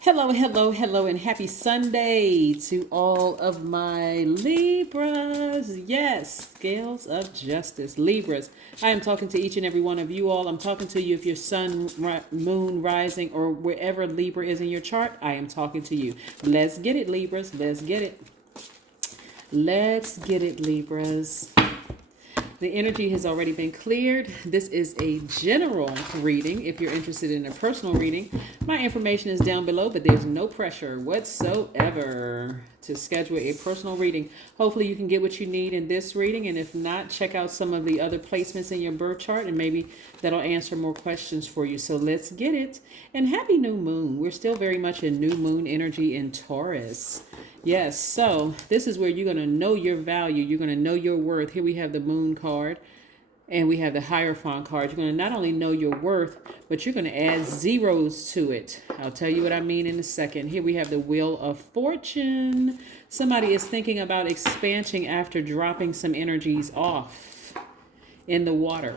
Hello, hello, hello, and happy Sunday to all of my Libras. Yes, scales of justice, Libras. I am talking to each and every one of you all. I'm talking to you if your sun, moon, rising, or wherever Libra is in your chart. I am talking to you. Let's get it, Libras. Let's get it. Let's get it, Libras. The energy has already been cleared. This is a general reading. If you're interested in a personal reading, my information is down below, but there's no pressure whatsoever to schedule a personal reading. Hopefully you can get what you need in this reading, and if not, check out some of the other placements in your birth chart, and maybe that'll answer more questions for you. So let's get it. And happy new moon. We're still very much in new moon energy in Taurus. Yes, so this is where you're going to know your value. You're going to know your worth. Here we have the moon card and we have the Hierophant card. You're going to not only know your worth, but you're going to add zeros to it. I'll tell you what I mean in a second. Here we have the Wheel of Fortune. Somebody is thinking about expansion after dropping some energies off in the water.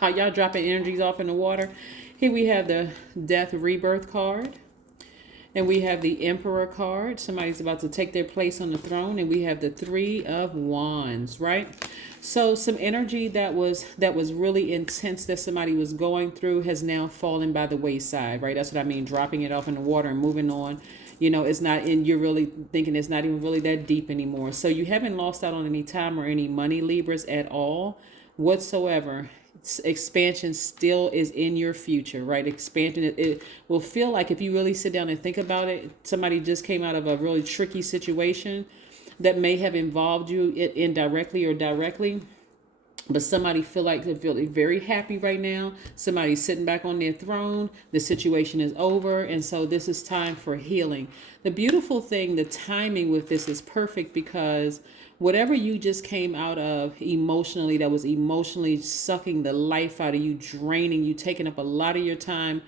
How y'all dropping energies off in the water? Here we have the Death Rebirth card. And we have the Emperor card. Somebody's about to take their place on the throne. And we have the Three of Wands, right? So some energy that was really intense that somebody was going through has now fallen by the wayside, right? That's what I mean, dropping it off in the water and moving on. You know, it's not, and you're really thinking it's not even really that deep anymore. So you haven't lost out on any time or any money, Libras, at all whatsoever. Expansion still is in your future, right? Expansion, it will feel like, if you really sit down and think about it, somebody just came out of a really tricky situation that may have involved you indirectly or directly, but somebody they feel very happy right now. Somebody's sitting back on their throne. The situation is over, and so this is time for healing. The beautiful thing, the timing with this is perfect, because whatever you just came out of emotionally, that was emotionally sucking the life out of you, draining you, taking up a lot of your time,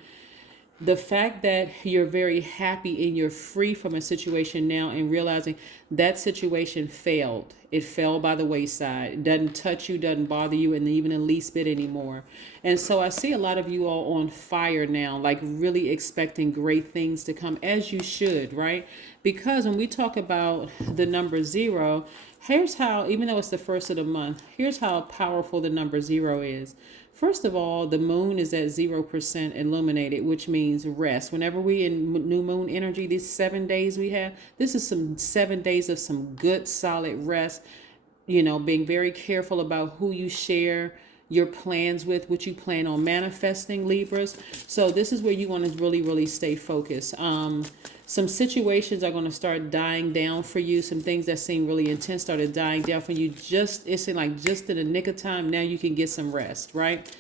the fact that you're very happy and you're free from a situation now, and realizing that situation failed. It fell by the wayside. It doesn't touch you, doesn't bother you, and even the least bit anymore. And so I see a lot of you all on fire now, like really expecting great things to come, as you should, right? Because when we talk about the number zero, here's how, even though it's the first of the month, here's how powerful the number zero is. First of all, the moon is at 0% illuminated, which means rest. Whenever we in new moon energy, these 7 days we have, this is some 7 days of some good, solid rest. You know, being very careful about who you share your plans with, what you plan on manifesting, Libras. So this is where you want to really, really stay focused. Some situations are going to start dying down for you. Some things that seem really intense started dying down for you. It seemed like just in the nick of time. Now you can get some rest, right?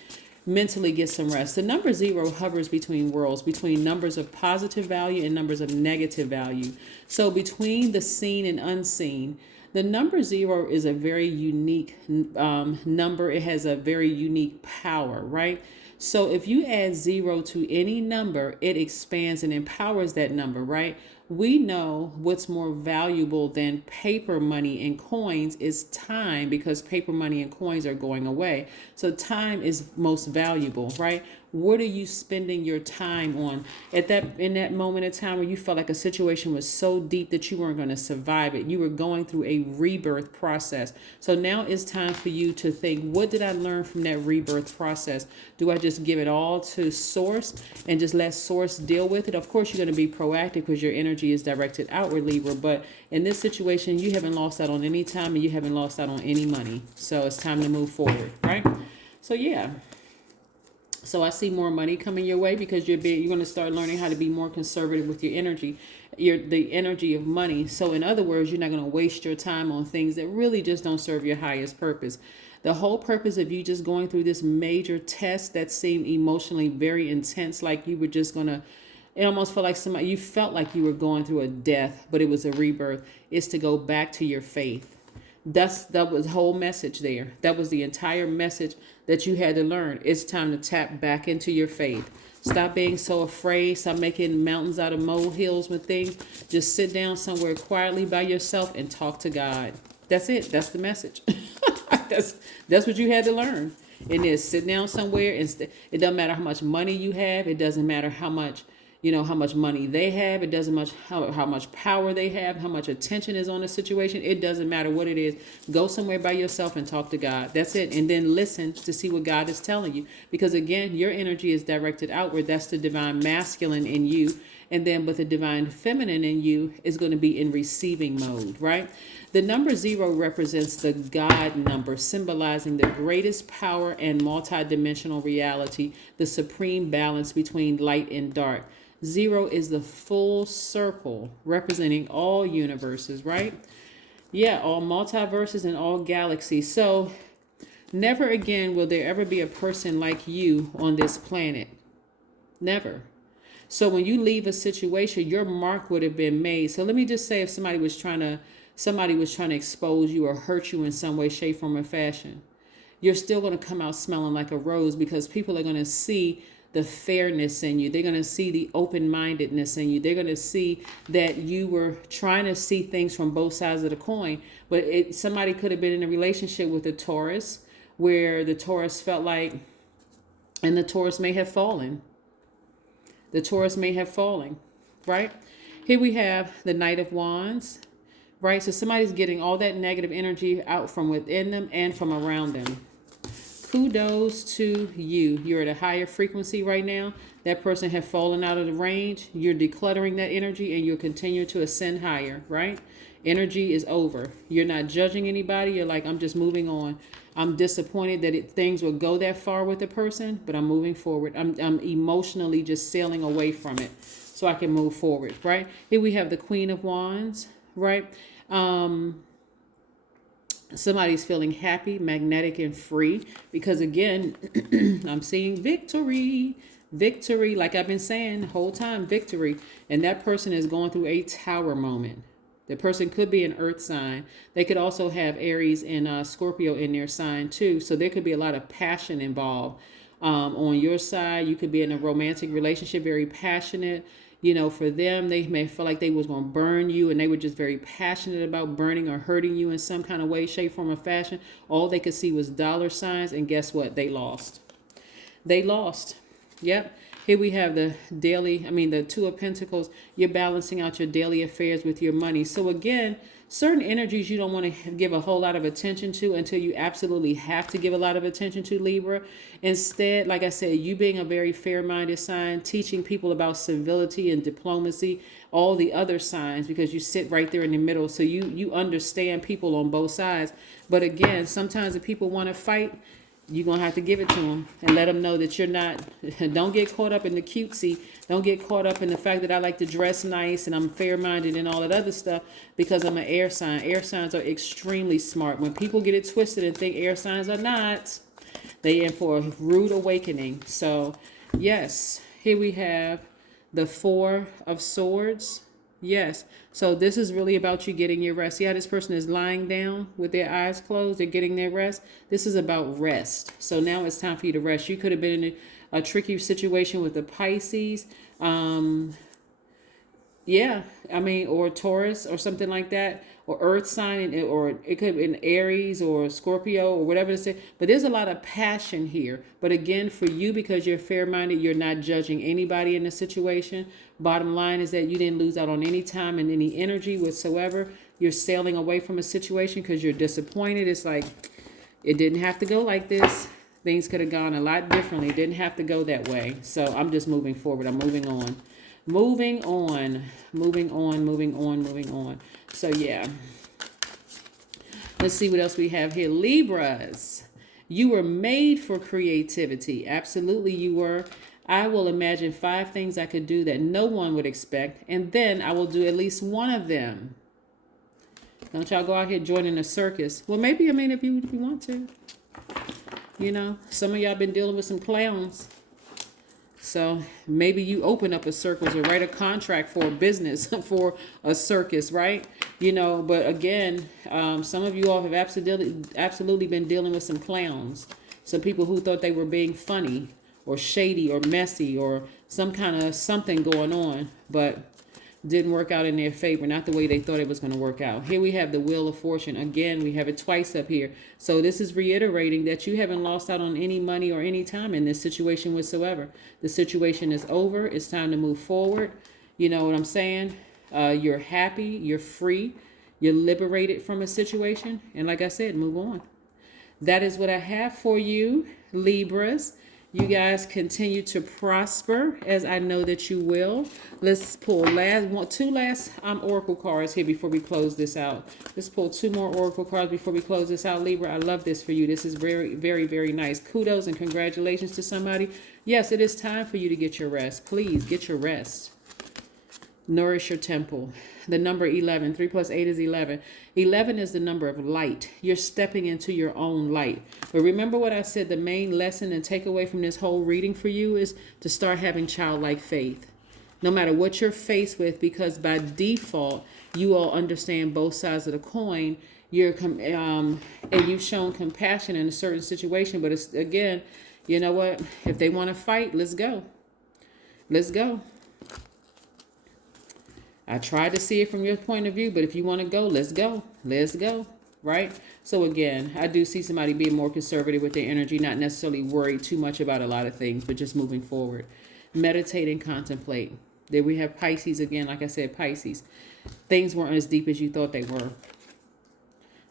Mentally get some rest. The number zero hovers between worlds, between numbers of positive value and numbers of negative value. So between the seen and unseen, the number zero is a very unique number. It has a very unique power, right? So if you add zero to any number, it expands and empowers that number, right? We know what's more valuable than paper money and coins is time, because paper money and coins are going away. So time is most valuable, right? What are you spending your time on in that moment in time where you felt like a situation was so deep that you weren't going to survive it? You were going through a rebirth process. So now it's time for you to think, what did I learn from that rebirth process? Do I just give it all to source and just let source deal with it? Of course, you're going to be proactive because your energy is directed outward, Libra. But in this situation, you haven't lost out on any time and you haven't lost out on any money. So it's time to move forward, right? So yeah. So I see more money coming your way, because you're going to start learning how to be more conservative with your energy, the energy of money. So in other words, you're not going to waste your time on things that really just don't serve your highest purpose. The whole purpose of you just going through this major test that seemed emotionally very intense, like you were just going to, it almost felt like you felt like you were going through a death, but it was a rebirth, is to go back to your faith. That was the whole message there. That was the entire message that you had to learn. It's time to tap back into your faith. Stop being so afraid. Stop making mountains out of molehills with things. Just sit down somewhere quietly by yourself and talk to God. That's it. That's the message. That's what you had to learn. And then sit down somewhere, and it doesn't matter how much money you have. It doesn't matter how much how much money they have. It doesn't much how much power they have, how much attention is on the situation. It doesn't matter what it is. Go somewhere by yourself and talk to God. That's it. And then listen to see what God is telling you. Because again, your energy is directed outward. That's the divine masculine in you. And then but the divine feminine in you is going to be in receiving mode, right? The number 0 represents the God number, symbolizing the greatest power and multidimensional reality, the supreme balance between light and dark. 0 is the full circle, representing all universes, right? Yeah, all multiverses and all galaxies. So never again will there ever be a person like you on this planet. Never. So when you leave a situation, your mark would have been made. So let me just say, if somebody was trying to expose you or hurt you in some way, shape, form, or fashion, you're still going to come out smelling like a rose, because people are going to see the fairness in you. They're going to see the open-mindedness in you. They're going to see that you were trying to see things from both sides of the coin. But somebody could have been in a relationship with a Taurus where the Taurus felt like, and the Taurus may have fallen. The Taurus may have fallen, right? Here we have the Knight of Wands, right? So somebody's getting all that negative energy out from within them and from around them. Kudos to you. You're at a higher frequency right now. That person has fallen out of the range. You're decluttering that energy and you're continuing to ascend higher, right? Energy is over. You're not judging anybody. You're like, I'm just moving on. I'm disappointed that things will go that far with the person, but I'm moving forward. I'm emotionally just sailing away from it so I can move forward, right? Here we have the Queen of Wands, right? Somebody's feeling happy, magnetic, and free because, again, I'm seeing victory. Victory, like I've been saying the whole time, victory. And that person is going through a tower moment. The person could be an earth sign. They could also have Aries and Scorpio in their sign too. So there could be a lot of passion involved. On your side, you could be in a romantic relationship, very passionate. For them, they may feel like they was going to burn you and they were just very passionate about burning or hurting you in some kind of way, shape, form, or fashion. All they could see was dollar signs, and guess what? They lost. They lost. Yep. Here we have the Two of Pentacles. You're balancing out your daily affairs with your money. So again, certain energies you don't want to give a whole lot of attention to until you absolutely have to give a lot of attention to, Libra. Instead, like I said, you being a very fair-minded sign, teaching people about civility and diplomacy, all the other signs, because you sit right there in the middle. So you understand people on both sides. But again, sometimes if people want to fight, you're going to have to give it to them and let them know that you're not, don't get caught up in the cutesy. Don't get caught up in the fact that I like to dress nice and I'm fair-minded and all that other stuff, because I'm an air sign. Air signs are extremely smart. When people get it twisted and think air signs are not, they in for a rude awakening. So, yes, here we have the Four of Swords. Yes. So this is really about you getting your rest. See how this person is lying down with their eyes closed? They're getting their rest. This is about rest. So now it's time for you to rest. You could have been in a tricky situation with the Pisces. Or Taurus or something like that, or Earth sign, or it could be an Aries or Scorpio or whatever it is. But there's a lot of passion here. But again, for you, because you're fair-minded, you're not judging anybody in the situation. Bottom line is that you didn't lose out on any time and any energy whatsoever. You're sailing away from a situation because you're disappointed. It's like, it didn't have to go like this. Things could have gone a lot differently. It didn't have to go that way. So I'm just moving forward. I'm moving on. Moving on. So yeah. Let's see what else we have here. Libras. You were made for creativity. Absolutely you were. I will imagine 5 things I could do that no one would expect, and then I will do at least one of them. Don't y'all go out here joining a circus. Well, maybe, if you want to. Some of y'all been dealing with some clowns. So maybe you open up a circus or write a contract for a business for a circus, right? But again, some of you all have absolutely been dealing with some clowns. Some people who thought they were being funny or shady or messy or some kind of something going on. But didn't work out in their favor, not the way they thought it was going to work out. Here we have the Wheel of Fortune. Again, we have it twice up here. So this is reiterating that you haven't lost out on any money or any time in this situation whatsoever. The situation is over. It's time to move forward. You know what I'm saying? You're happy. You're free. You're liberated from a situation. And like I said, move on. That is what I have for you, Libras. You guys continue to prosper, as I know that you will. Let's pull two last oracle cards here before we close this out. Let's pull 2 more oracle cards before we close this out, Libra. I love this for you. This is very, very, very nice. Kudos and congratulations to somebody. Yes, it is time for you to get your rest. Please get your rest. Nourish your temple. The number 11. 3 plus 8 is 11. 11 is the number of light. You're stepping into your own light. But remember what I said, the main lesson and takeaway from this whole reading for you is to start having childlike faith. No matter what you're faced with, because by default, you all understand both sides of the coin. And you've shown compassion in a certain situation. But it's, again, you know what? If they want to fight, let's go. Let's go. I tried to see it from your point of view, but if you want to go, let's go. Let's go. Right? So again, I do see somebody being more conservative with their energy, not necessarily worried too much about a lot of things, but just moving forward. Meditate and contemplate. Then we have Pisces again. Like I said, Pisces. Things weren't as deep as you thought they were.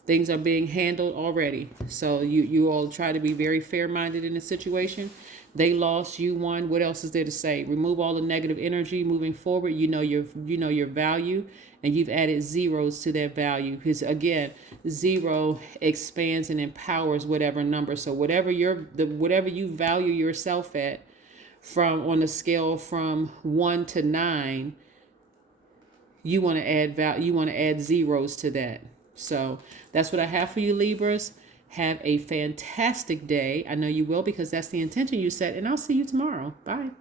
Things are being handled already. So you all try to be very fair-minded in the situation. They lost, you won. What else is there to say? Remove all the negative energy moving forward. You know your value, and you've added zeros to that value. Because again, 0 expands and empowers whatever number. So whatever you value yourself at, from on a scale from 1 to 9, you want to add value. You want to add zeros to that. So that's what I have for you, Libras. Have a fantastic day. I know you will, because that's the intention you set. And I'll see you tomorrow. Bye.